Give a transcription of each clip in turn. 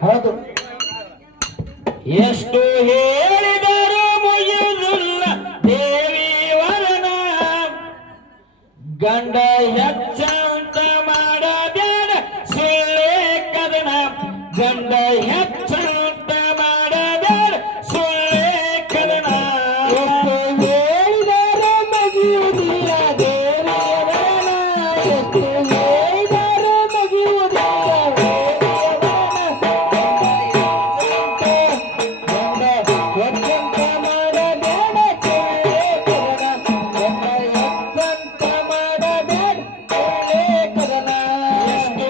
ಹೌದು. ಎಷ್ಟು ಹೇಳಿದರೂ ಮುಗಿಯುವುದಿಲ್ಲ ದೇವಿ ವರನ ಗಂಡ ಹೆಚ್ಚಂತ ಮಾಡಬೇಡ ಸುಳ್ಳೆ ಕದನ ಗಂಡ ಹೆಚ್ಚಂತ ಮಾಡಬೇಡ ಸುಳ್ಳೆ ಕದನ ಎಷ್ಟು ಹೇಳಿದರೂ ಮುಗಿಯುವುದಿಲ್ಲ ದೇವಿ ವರನ ಎಷ್ಟು ಹೇಳಿದರೂ ಮುಗಿಯುವುದಿಲ್ಲ ಎಷ್ಟು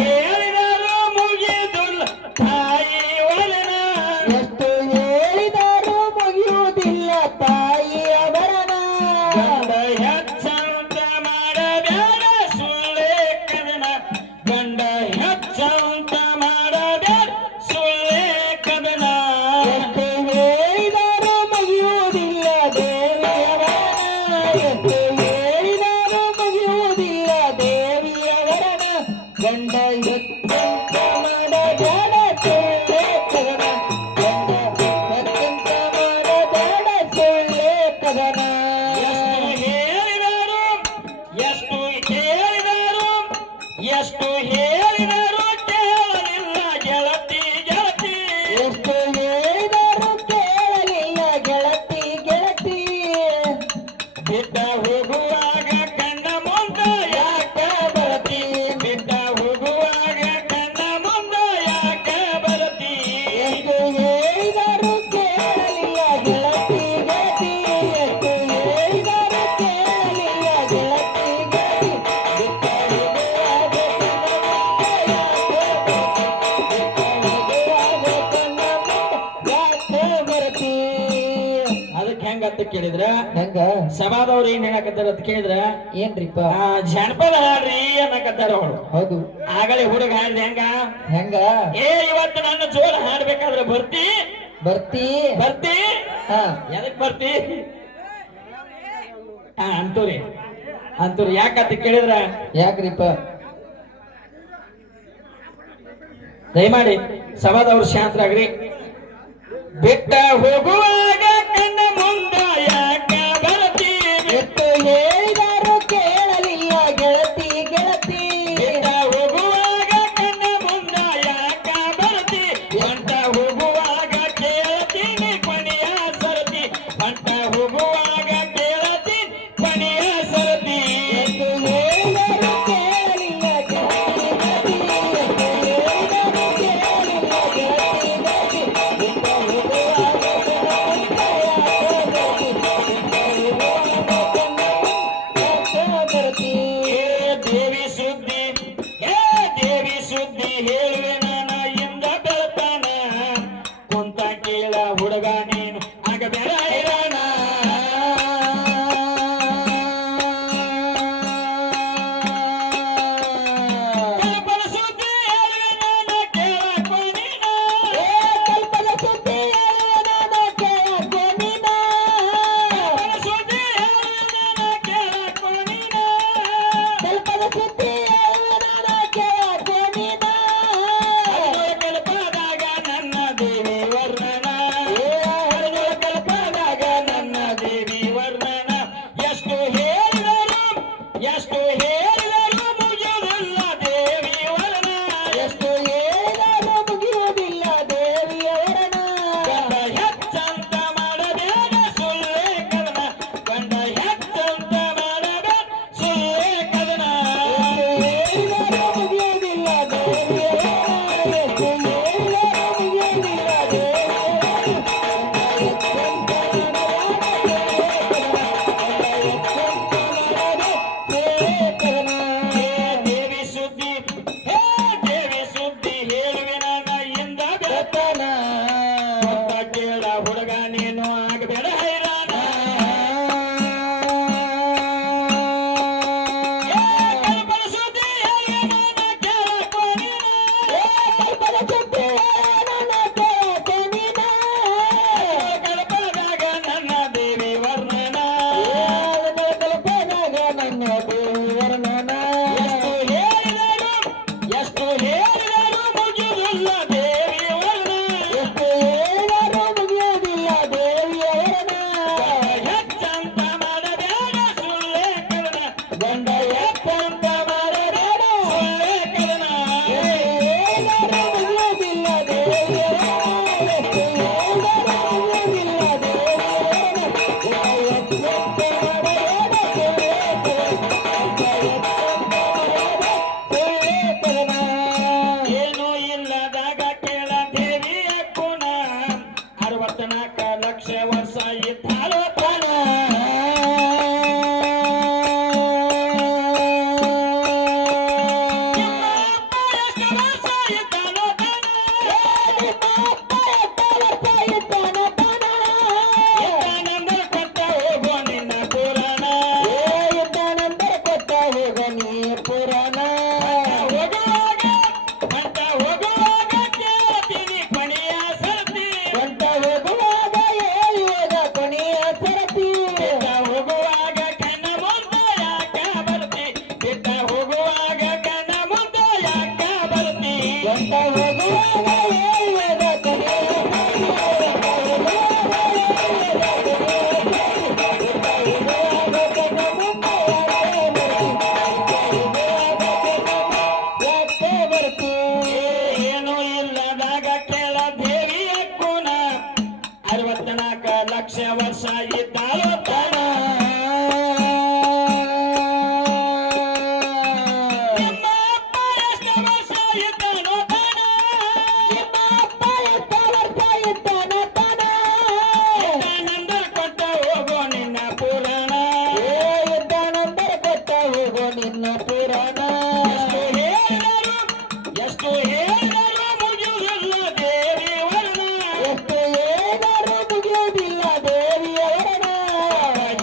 ಹೇಳಿದರೂ ಮುಗಿಯುವುದಿಲ್ಲ ತಾಯಿ ವರನ ಎಷ್ಟು ಹೇಳಿದರೂ ಮುಗಿಯುವುದಿಲ್ಲ ತಾಯಿಯ ವರನ ಗಂಡ ಹೆಚ್ಚಂತ ಮಾಡಬೇಡ ಸುಳ್ಳೆ ಕದನ ಗಂಡ ಹೆಚ್ಚಂತ ಮಾಡಬೇಡ ಸುಳ್ಳೆ ಕದನ ಎಷ್ಟು ಹೇಳಿದರೂ ಮುಗಿಯುವುದಿಲ್ಲ ದೇವಿಯ ವರನ ಎಷ್ಟು ಹೇಳಿದರೂ ಮುಗಿಯುವುದಿಲ್ಲ ದೇವಿಯ ವರನ ಗಂಡ ಹೆಚ್ಚಂತ ಮಾಡಬೇಡ ಸುಳ್ಳೆ ಕದನ ಗಂಡ ಹೆಚ್ಚಂತ ಮಾಡಬೇಡ ಸುಳ್ಳೆ ಕದನ ಎಷ್ಟು ಹೇಳಿದರು ಎಷ್ಟು ಹೇಳಿದರು ಕೇಳಲಿಲ್ಲ ಗೆಳತಿ ಗೆಳತಿ ಎಷ್ಟು ಹೇಳಿದರೂ ಕೇಳಲಿಲ್ಲ ಗೆಳತಿ ಗೆಳತಿ ಬಿಟ್ಟ ಹೋಗುವಾಗ ಕಣ್ಣ ಮುಂದ ಯಾಕ ಬರತಿ ಬಿಟ್ಟ ಹೋಗುವಾಗ ಕಣ್ಣ ಮುಂದ ಯಾಕ ಬರತಿ ಎಷ್ಟು ಹೇಳಿದರೂ ಕೇಳಲಿಲ್ಲ ಗೆಳತಿ ಗೆಳತಿ ಎಷ್ಟು ಹೇಳಿದರೂ ಕೇಳಲಿಲ್ಲ ಗೆಳತಿ ಗೆಳತಿ ಬಿಟ್ಟ ಹೋಗುವಾಗ ಕಣ್ಣ ಮುಂದ ಯಾಕೆ ಬರತಿ ಅದಕ್ಕೆ ಹೆಂಗತ್ತ ಕೇಳಿದ್ರ ಹೆಂಗ ಸಭಾದವ್ರು ಏನ್ ಹೇಳಕತ್ತಾರ ಅಂತ ಕೇಳಿದ್ರ ಏನ್ರಿಪ್ಪ ಜನಪದ ಹಾಡ್ರಿ ಅನ್ನಕತ್ತಾರ ಅವಳು ಹೌದು ಆಗಲೇ ಹುಡುಗ ಹಾಡಿದ ಹೆಂಗ ಹೆಂಗ ಇವತ್ತು ನನ್ನ ಜೋರ ಹಾಡ್ಬೇಕಾದ್ರೆ ಬರ್ತಿ ಬರ್ತಿ ಬರ್ತಿ ಹಾ ಎದಕ್ ಬರ್ತಿ ಅಂತೂರಿ ಅಂತೂರಿ ಯಾಕಂತ ಕೇಳಿದ್ರ ಯಾಕ್ರಿಪ್ಪ ದಯಮಾಡಿ ಸಭಾದವ್ರು ಶಾಂತರಾಗ್ರಿ ಬಿಟ್ಟ ಹೋಗುವಾಗ ಕಣ್ಣ ಮುಂದ ಯಾಕ ಬರ್ತಿ ಎಷ್ಟು ಹೇಳಿದರೂ ಕೇಳಲಿಲ್ಲ ಗೆಳತಿ ಗೆಳತಿ ಬಿಟ್ಟ ಹೋಗುವಾಗ ಕಣ್ಣ ಮುಂದ ಯಾಕ ಬರ್ತಿ ಹೊಂಟ ಹೋಗುವಾಗ ಕೇಳ್ತೀನಿ ಕೊನೆಯ ಸರತಿ ಹೊಂಟ ಹೋಗುವಾಗ ಕೇಳ್ತೀನಿ ಕೊನೆಯ ಸರತಿ ಎಷ್ಟು ಹೇಳಿದರೂ ಕೇಳಲಿಲ್ಲ ಗೆಳತಿ ಗೆಳತಿ ಎಷ್ಟು ಹೇಳಿದರೂ ಕೇಳಲಿಲ್ಲ ಗೆಳತಿ ಗೆಳತಿ ಬಿಟ್ಟ ಹೋಗುವಾಗ ಬರ್ತಿ ದೇವಿ ಸುದ್ದಿ ದೇವಿ ಸುದ್ದಿ ಹೇಳುವೆ ನಾನು ಇಂದ ಬೆಳತಾನ ಕುಂತ ಕೇಳ ಹುಡುಗ ನೀನು ಆಗ ಬೇಡ ಇರೋಣ ಕಲ್ಪನ ಸುದ್ದಿ ಹೇಳುವೆ ನಾನು ಕೇಳಕ್ಕೋ ನೀನು ಕಲ್ಪದ ಸುದ್ದಿ ನಾನು ಕೇಳಕ್ಕೆ ನೀನ ಕಲ್ಪನ ಸುದ್ದಿ ಹೇಳುವೆ ನಾನು ಕೇಳಕ್ಕೋ ನೀನು ಕಲ್ಪದ ಸುದ್ದಿ ನಾನು ಕೇಳಕ್ಕೆ ನೀನ ಕಲ್ಪದಾಗ ನನ್ನ ದೇವಿ ವರ್ಣನ ಕಲ್ಪದಾಗ ನನ್ನ ದೇವಿ ವರ್ಣನ ಎಷ್ಟು ಹೇಳಿದರು ಮುಗಿಯುವುದಿಲ್ಲ ದೇವಿ ವರ್ಣ ಎಷ್ಟು ಹೇಳಿದರೂ ಮುಗಿಯುವುದಿಲ್ಲ ದೇವಿಯ ವರನ ಗಂಡ ಹೆಚ್ಚಂತ ಮಾಡಬೇಡ ಸುಳ್ಳೆ ಕದನ ಗಂಡ ಹೆಚ್ಚಂತ ಮಾಡಬೇಡ ಸುಳ್ಳೆ ಕದನ ಹೇಳಿದರೂ ಮುಗಿಯುವುದಿಲ್ಲ ದೇವಿಯ ವರನ ಎಷ್ಟು ಹೇಳಿದರೂ ಮುಗಿಯುವುದಿಲ್ಲ ದೇವಿಯ ಗಂಡ ಎತ್ತಂತ ಮಾಡಬೇಡ ಸುಳ್ಳೆ ಕದನ ಹೇಳಿದರೂ ಮುಗಿಯುವುದಿಲ್ಲ ದೇವಿಯವರ ಎಷ್ಟು ಹೇಳಿದರೂ ಮುಗಿಯುವುದಿಲ್ಲ ದೇವಿಯವರ ಎಚ್ಚೆತ್ತ ಮಾಡಬೇಡ ಸುಳ್ಳೆ ಕದನ ಏನೂ ಇಲ್ಲದಾಗ ಕೇಳ ದೇವಿಯ ಗುಣ 64 ಲಕ್ಷ ವರ್ಷ ಇದ್ದಾಳು ತಾನ ನಿಮ್ಮ ಅಪ್ಪ ಎಷ್ಟು ವರ್ಷ ಇದ್ದಾನೋ ತಾನ ಇದ್ದಾನೆಂದರೆ ಕೊಟ್ಟ ಹೋಗೋ ನಿನ್ನ ಪುರಾಣ ಹೋಗುವಾಗ ಅಂತ ಹೋಗುವಾಗ ಕೇಳ್ತೀನಿ ಕೊನೆಯ ಸರ್ತಿ ಬಿಟ್ಟ ಹೋಗುವಾಗ ಕಣ್ಣ ಮುಂದೆ ಯಾಕ ಬರ್ತಿ ಬಿಟ್ಟ ಹೋಗುವಾಗ ಕಣ್ಣ ಮುಂದೆ ಯಾಕ ಬರ್ತಿ ಏನೂ ಇಲ್ಲದಾಗ ಕೇಳ ದೇವಿಯ ಗುಣ 64 ಲಕ್ಷ ವರ್ಷ ಇದ್ದಾಳು ತಾನ ನಿಮ್ಮ ಅಪ್ಪ ಎಷ್ಟು ವರ್ಷ ಇದ್ದಾನೋ ತಾನ ಇದ್ದಾನೆಂದರೆ ಕೊಟ್ಟ ಹೋಗೋ ನಿನ್ನ ಪುರಾಣ ನಿನ್ನ ಪುರಾಣ ಎಷ್ಟು ಹೇಳಿದರೂ ಮುಗಿಯುವುದಿಲ್ಲ ದೇವಿ ವರ್ಣ ಎಷ್ಟು ಹೇಳಿದರೂ ಮುಗಿಯುವುದಿಲ್ಲ ದೇವಿಯವರನ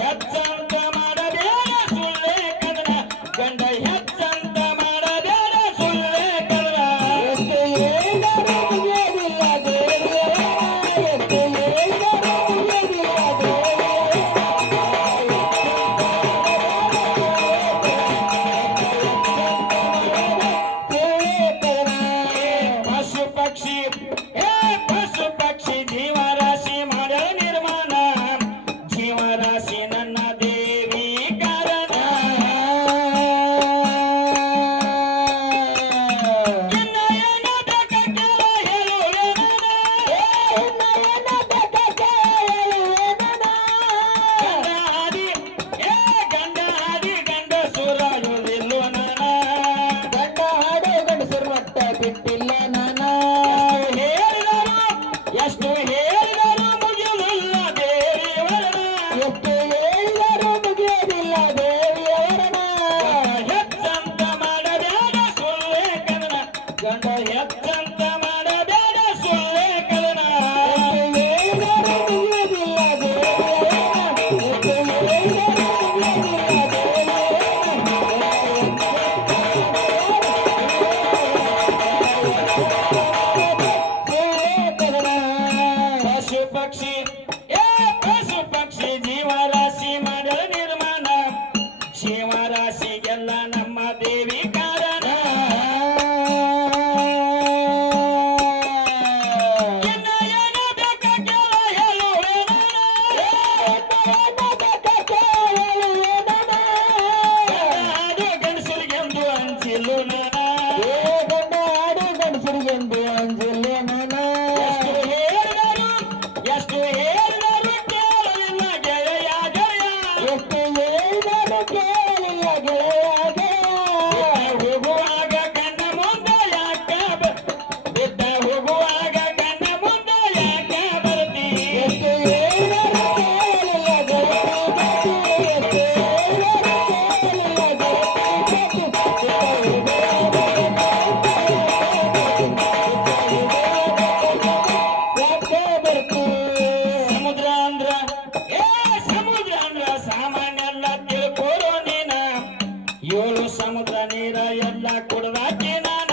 ಹೆಚ್ಚಂತ ಮಾಡಬೇಡ ಸುಳ್ಳೆ ಕದನ ಗಂಡ ಹೆಚ್ಚಂತ ಮಾಡಬೇಡ ಸುಳ್ಳೆ ಕದನ ಎಷ್ಟು ಹೇಳಿದರೂ ಮುಗಿಯುವುದಿಲ್ಲ ದೇವಿಯವರನ ಎಷ್ಟು ಹೇಳಿದರೂ ಮುಗಿಯುವುದಿಲ್ಲ ಪಶು ಪಕ್ಷಿ ಪಶು ಪಕ್ಷಿ ಜೀವರಾಶಿ ಮಾಡಲ ನಿರ್ಮಾಣ ಜೀವರಾಶಿ ನನ್ನ ದೇವಿ ಕಾರಣ ಇನ್ನ ಏನು ಬೇಕ ಕೇಳ ಹೇಳುವೆ ಗಂಡ ಹಾದಿ ಗಂಡ ಹಾದಿ ಗಂಡ ಸುರ ಇಲ್ಲೋ ನಾನ ಗಂಡ ಹಾಡು ಗಂಡಸರು ಮಟ್ಟ ಬಿಟ್ಟಿಲ್ಲ ನಾನ ಎಷ್ಟು ಹೇಳಿದರೂ ಮುಗಿಯುವುದಿಲ್ಲ ದೇವಿ ವರ್ಣ ಎಷ್ಟು ಹೇಳಿದರೂ ಮುಗಿಯೋದಿಲ್ಲ ದೇವಿಯವರನ ಹೆಚ್ಚಂತ ಮಾಡಬೇಡ ಸುಳ್ಳೆ ಕದನ ಗಂಡ ಹೆಚ್ಚಂತ ಮಾಡಬೇಡ ಸುಳ್ಳೆ ಕದನ ಎಷ್ಟು ಹೇಳಿದರೂ ಮುಗಿಯೋದಿಲ್ಲ ದೇವಿಯವರನ ಎಷ್ಟು ಹೇಳಿದರೂ ಮುಗಿಯೋದಿಲ್ಲ ದೇವಿಯವರನ ಪಶು ಪಕ್ಷಿ ಪಶು ಪಕ್ಷಿ ಜೀವರಾಶಿ ಮಾಡಲ ನಿರ್ಮಾಣ ಜೀವರಾಶಿಗೆಲ್ಲ ನಮ್ಮ ದೇವಿ ಕಾರಣ ಇನ್ನ ಏನು ಬೇಕ ಕೇಳ ಹೇಳುವೆ ಹಾಡು ಗಂಡಸರಿಗೆಂದು ಹಂಚಿಲು ನಾನ ಗಂಡ ಹಾಡು ಗಂಡಸರಿಗೆಂದು ಅಂಜಿಲ್ಲ ನಾನ ಎಷ್ಟು ಹೇಳಿದರೂ ಕೇಳಲಿಲ್ಲ ಗೆಳೆಯ ಗೆಳೆಯ ಎಷ್ಟು ಹೇಳಿದರೂ ಕೇಳಿಲ್ಲ ಗೆಳೆಯ ಹೋಗುವಾಗ ಕಣ್ಣ ಮುಂದೆ ಯಾಕ ಬಿಟ್ಟ ಹೋಗುವಾಗ ಕಣ್ಣ ಮುಂದೆ ಯಾಕ ಬರ್ತಿ ಎಷ್ಟು ಹೇಳಿದರೂ ಕೇಳಿಲ್ಲ ಗೆಳೆಯ ಎಷ್ಟು ಹೇಳಿದರೂ ಕೇಳಿಲ್ಲ ಯಾಕೆ ಬರ್ತೀ ಸಮುದ್ರ ಅಂದ್ರ ಸಮುದ್ರ ಅಂದ್ರ ಸಾಮಾನ್ಯ ಎಲ್ಲ ತಿಳ್ಕೊರೋ ನೀನ 7 ಸಮುದ್ರ ನೀರ ಎಲ್ಲ ಕುಡ್ದಾಕಿ ನಾನ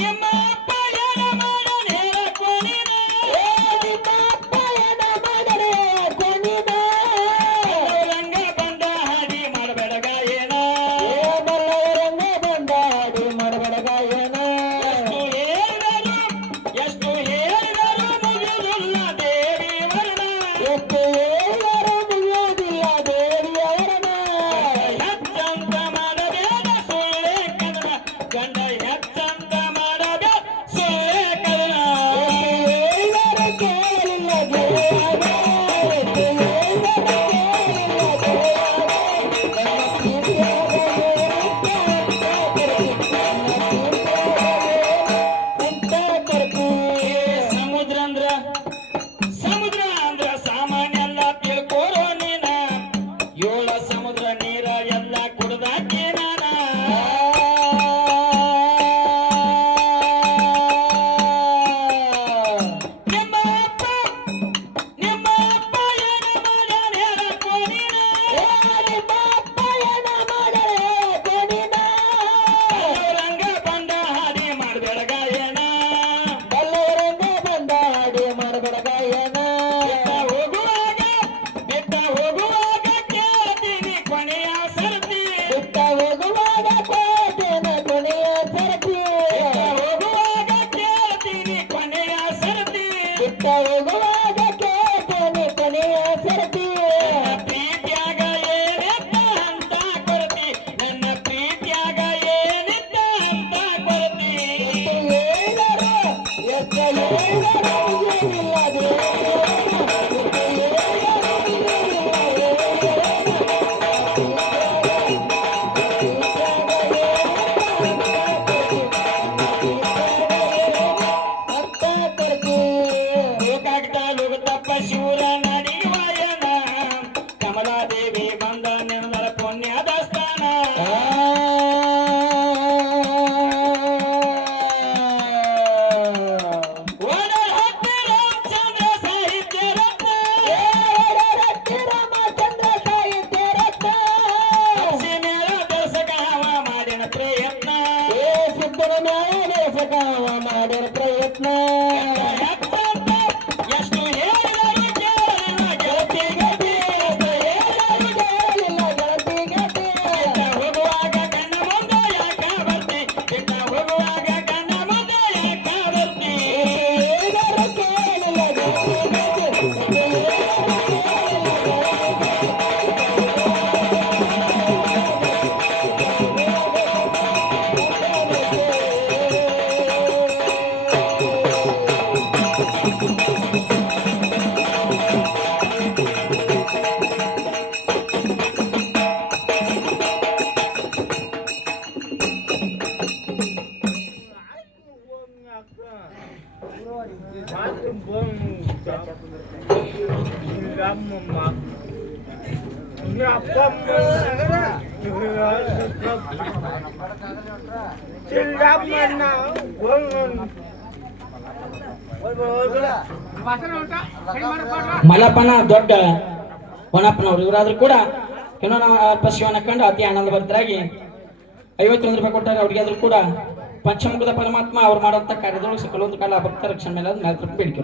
ನಿಮ್ಮ ಅಪ್ಪ ಏನ ಮಾಡನ್ ಹೇಳಕೋ ನೀನ ರಂಗ ಬಂದ ಹಾಡಿ ಮಾಡಬೇಡ ಗಾಯನ ಎಷ್ಟು ಹೇಳಿದರೂ ಮುಗಿಯುವುದಿಲ್ಲ ದೇವಿ ಮಲಪನ ದೊಡ್ಡ ವನಪ್ಪನವರು ಇವರಾದ್ರೂ ಕೂಡ ಏನೋ ನಾವು ಶಿವನ ಕಂಡು ಅತಿ ಆನಂದ ಭರಿತರಾಗಿ 51 ರೂಪಾಯಿ ಕೊಟ್ಟಾರೆ. ಅವ್ರಿಗೆ ಆದ್ರೂ ಕೂಡ ಪಂಚಮುಖದ ಪರಮಾತ್ಮ ಅವ್ರು ಮಾಡುವಂತ ಕಾರ್ಯದೊಳಗೆ ಕೆಲವೊಂದು ಕಾಲ ಭಕ್ತ ರಕ್ಷಣೆ ಮೇಲೆ ಮೇಲೆ ಬೇಡಿಕೆ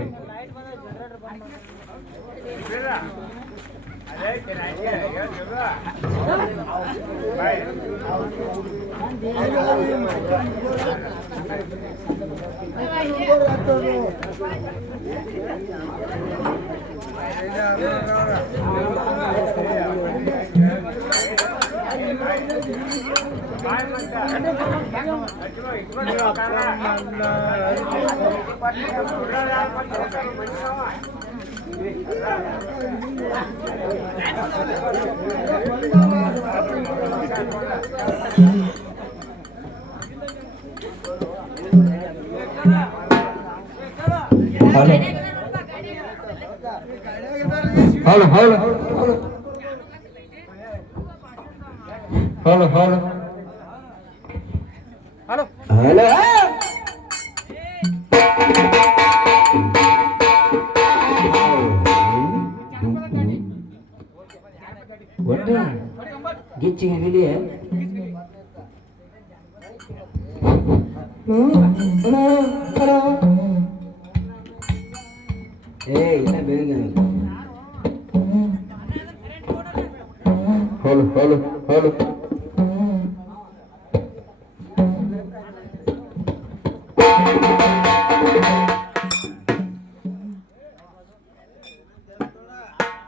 ಹೌದು ಹೌದು ಹೌದು ಹೌದು ಹಲೋ ಹಲೋ ಒಟ್ಟ ಗಿಚ್ಚಿ ಹೇಳಿ ಏ ಇಲ್ಲ ಬೆಳಿಗ್ಗೆ ಹೌದು ಹೌದು ಹೌದು